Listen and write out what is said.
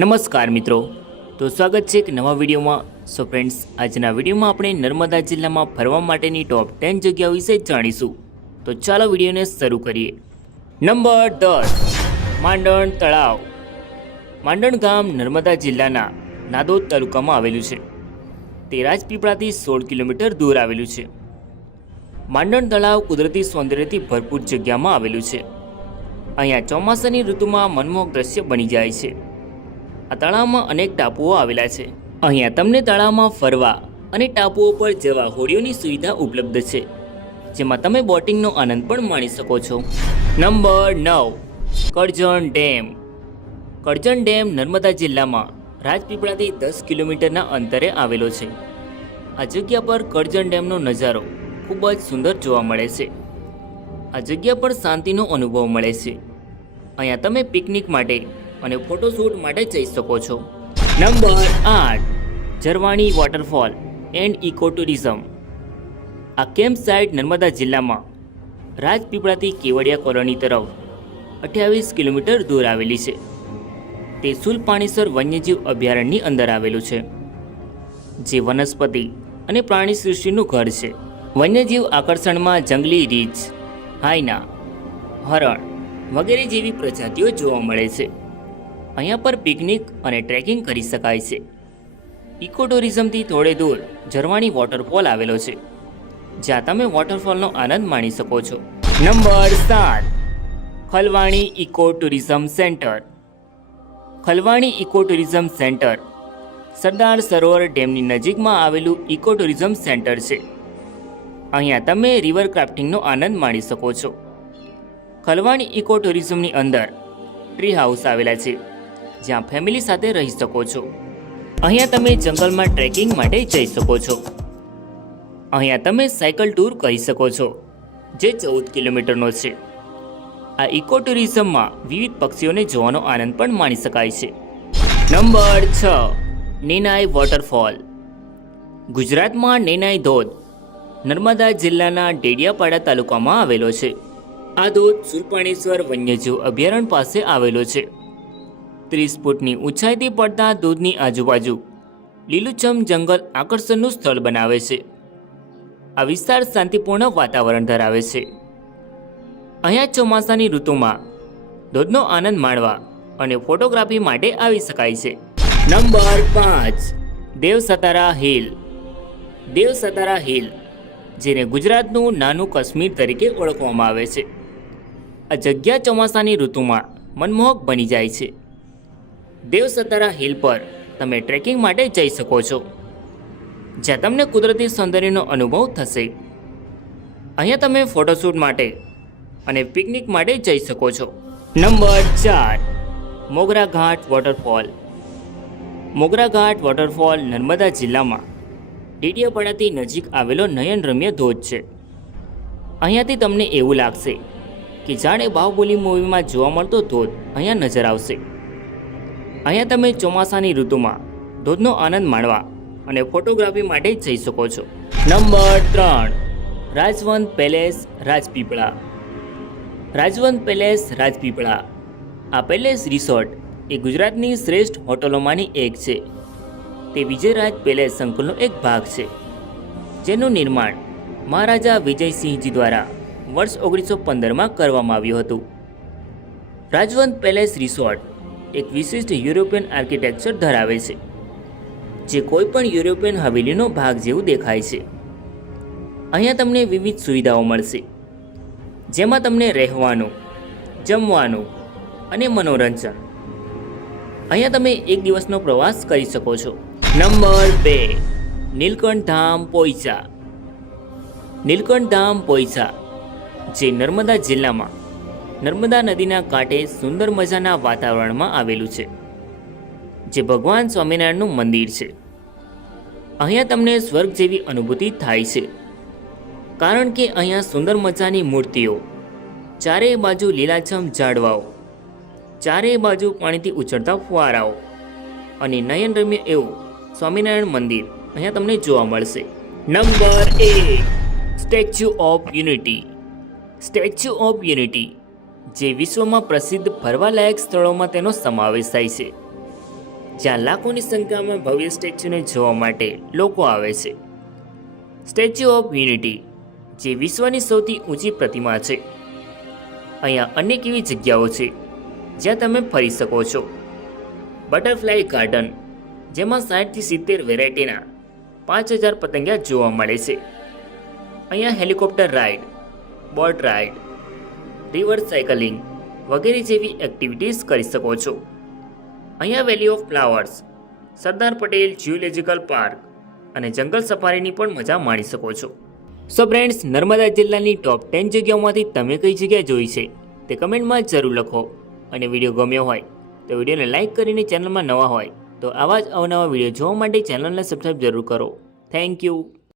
નમસ્કાર મિત્રો, તો સ્વાગત છે એક નવા વિડીયોમાં. સો ફ્રેન્ડ્સ, આજના વિડીયોમાં આપણે નર્મદા જિલ્લામાં ફરવા માટેની ટોપ 10 જગ્યાઓ વિશે જાણીશું. તો ચાલો વિડીયોને શરૂ કરીએ. નંબર 10, માંડણ તળાવ. માંડણ ગામ નર્મદા જિલ્લાના નાદોદ તાલુકામાં આવેલું છે. તે રાજપીપળાથી 16 કિલોમીટર દૂર આવેલું છે. માંડણ તળાવ કુદરતી સૌંદર્યથી ભરપૂર જગ્યામાં આવેલું છે. અહીંયા ચોમાસાની ઋતુમાં મનમોહક દ્રશ્ય બની જાય છે. આ તળાવમાં અનેક ટાપુઓ આવેલા છે. અહીંયા તમને તળાવમાં ફરવા અને ટાપુઓ પર જવા હોડીઓની સુવિધા ઉપલબ્ધ છે, જેમાં તમે બોટિંગનો આનંદ પણ માણી શકો છો. Number 9, Karjan dam. Karjan dam Narmada જિલ્લામાં રાજપીપળાથી 10 કિલોમીટરના અંતરે આવેલો છે. આ જગ્યા પર કરજણ ડેમનો નજારો ખૂબ જ સુંદર જોવા મળે છે. આ જગ્યા પર શાંતિનો અનુભવ મળે છે. અહીંયા તમે પિકનિક માટે અને ફોટોશૂટ માટે જઈ શકો છો. Number 8, Zarvani waterfall and eco tourism. આ કેમ્પ સાઇટ નર્મદા જિલ્લામાં રાજપીપળાથી કેવડિયા કોલોની તરફ 28 કિલોમીટર દૂર આવેલી છે. તે સુલપાણેશ્વર વન્યજીવ અભયારણ્યની અંદર આવેલું છે, જે વનસ્પતિ અને પ્રાણી સૃષ્ટિનું ઘર છે. વન્યજીવ આકર્ષણમાં જંગલી રીંછ, હાયના, હરણ વગેરે જેવી પ્રજાતિઓ જોવા મળે છે. અહીંયા પર પિકનિક અને ટ્રેકિંગ કરી શકાય છે. ઇકો ટુરિઝમથી થોડે દૂર ઝરવાણી વોટરફોલ આવેલો છે, જ્યાં તમે વોટરફોલનો આનંદ માણી શકો છો. Number 7, Khalwani eco tourism centre. Khalwani eco tourism centre Sardar Sarovar ડેમની નજીકમાં આવેલું ઇકો ટુરિઝમ સેન્ટર છે. અહીંયા તમે રિવર ક્રાફ્ટિંગનો આનંદ માણી શકો છો. ખલવાણી ઇકો ટુરિઝમની અંદર ટ્રી હાઉસ આવેલા છે, જ્યાં ફેમિલી સાથે રહી શકો છો. અહીંયા તમે જંગલમાં ટ્રેકિંગ માટે જઈ શકો છો. અહીંયા તમે સાયકલ ટૂર કરી શકો છો, જે 14 કિલોમીટરનો છે. આ ઇકો ટુરિઝમમાં વિવિધ પક્ષીઓને જોવાનો આનંદ પણ માણી શકાય છે. Number 6, Nenai waterfall. ગુજરાતમાં નેનાઈ ધોધ નર્મદા જિલ્લાના ડેડિયાપાડા તાલુકામાં આવેલો છે. આ ધોધ સુલપાણેશ્વર વન્યજીવ અભયારણ્ય પાસે આવેલો છે. 30 ફૂટની ઊંચાઈથી પડતા ધોધની આજુબાજુ લીલુંછમ જંગલ આકર્ષણનું સ્થળ બનાવે છે. આ વિસ્તાર શાંતિપૂર્ણ વાતાવરણ ધરાવે છે. અહીંયા ચોમાસાની ઋતુમાં ધોધનો આનંદ માણવા અને ફોટોગ્રાફી માટે આવી શકાય છે. Number 5, Devsatara hill. Devsatara hill, જેને ગુજરાતનું નાનું કાશ્મીર તરીકે ઓળખવામાં આવે છે. આ જગ્યા ચોમાસાની ઋતુમાં મનમોહક બની જાય છે. દેવસતારા હિલ પર તમે ટ્રેકિંગ માટે જઈ શકો છો, જ્યાં તમને કુદરતી સૌંદર્યનો અનુભવ થશે. અહીંયા તમે ફોટોશૂટ માટે અને પિકનિક માટે જઈ શકો છો. નંબર 4, મોગરા ઘાટ વોટરફોલ. મોગરા ઘાટ વોટરફોલ નર્મદા જિલ્લામાં ડેડિયાપાડાથી નજીક આવેલો નયનરમ્ય ધોધ છે. અહીંયાથી તમને એવું લાગશે કે જાણે બાહુબલી મૂવીમાં જોવા મળતો ધોધ અહીંયા નજર આવશે. અહીંયા તમે ચોમાસાની ઋતુમાં ધોધનો આનંદ માણવા અને ફોટોગ્રાફી માટે જઈ શકો છો. Number 3, Rajvant palace Rajpipla. Rajvant palace Rajpipla. આ પેલેસ રિસોર્ટ એ ગુજરાતની શ્રેષ્ઠ હોટલોમાંની એક છે. તે વિજયરાજ પેલેસ સંકુલનો એક ભાગ છે, જેનું નિર્માણ મહારાજા વિજયસિંહજી દ્વારા વર્ષ 1915માં કરવામાં આવ્યું હતું. રાજવંત પેલેસ રિસોર્ટ એક વિશિષ્ટ યુરોપિયન આર્કિટેક્ચર ધરાવે છે, જે કોઈ પણ યુરોપિયન હવેલીનો ભાગ જેવું દેખાય છે. અહીંયા તમને વિવિધ સુવિધાઓ મળશે, જેમાં તમને રહેવાનું, જમવાનું અને મનોરંજન. અહીંયા તમે એક દિવસનો પ્રવાસ કરી શકો છો. નંબર 2, નીલકંઠ ધામ પોઈચા. નીલકંઠ ધામ પોઈચા, જે નર્મદા જિલ્લામાં નર્મદા નદીના કાંઠે સુંદર મજાના વાતાવરણમાં આવેલું છે, જે ભગવાન સ્વામિનારાયણનું મંદિર છે. અહીંયા તમને સ્વર્ગ જેવી અનુભૂતિ થાય છે, કારણ કે અહીંયા સુંદર મજાની મૂર્તિઓ, ચારેય બાજુ લીલાછમ ઝાડવાઓ, ચારેય બાજુ પાણીથી ઉછળતા ફુવારાઓ અને નયનરમ્ય એવું સ્વામિનારાયણ મંદિર અહીંયા તમને જોવા મળશે. Number 1, statue of unity. Statue of unity, જે વિશ્વમાં પ્રસિદ્ધ ફરવાલાયક સ્થળોમાં તેનો સમાવેશ થાય છે. જ્યાં લાખોની સંખ્યામાં ભવ્ય સ્ટેચ્યુને જોવા માટે લોકો આવે છે. સ્ટેચ્યુ ઓફ યુનિટી, જે વિશ્વની સૌથી ઊંચી પ્રતિમા છે. અહીંયા અનેક એવી જગ્યાઓ છે જ્યાં તમે ફરી શકો છો. બટરફ્લાય ગાર્ડન, જેમાં 60થી 70 વેરાયટીના 5000 પતંગિયા જોવા મળે છે. અહીંયા helicopter ride, boat ride, river cycling વગેરે જેવી એક્ટિવિટીઝ કરી શકો છો. અહીંયા valley of flowers, Sardar Patel zoological park અને જંગલ સફારીની પણ મજા માણી શકો છો. સો ફ્રેન્ડ્સ, નર્મદા જિલ્લાની ટોપ 10 જગ્યાઓમાંથી તમે કઈ જગ્યા જોઈ છે તે કમેન્ટમાં જરૂર લખો. અને વિડીયો ગમ્યો હોય તો વિડીયોને લાઇક કરીને ચેનલમાં નવા હોય તો આવા જ અવનવા વિડીયો જોવા માટે ચેનલને સબસ્ક્રાઈબ જરૂર કરો. Thank you.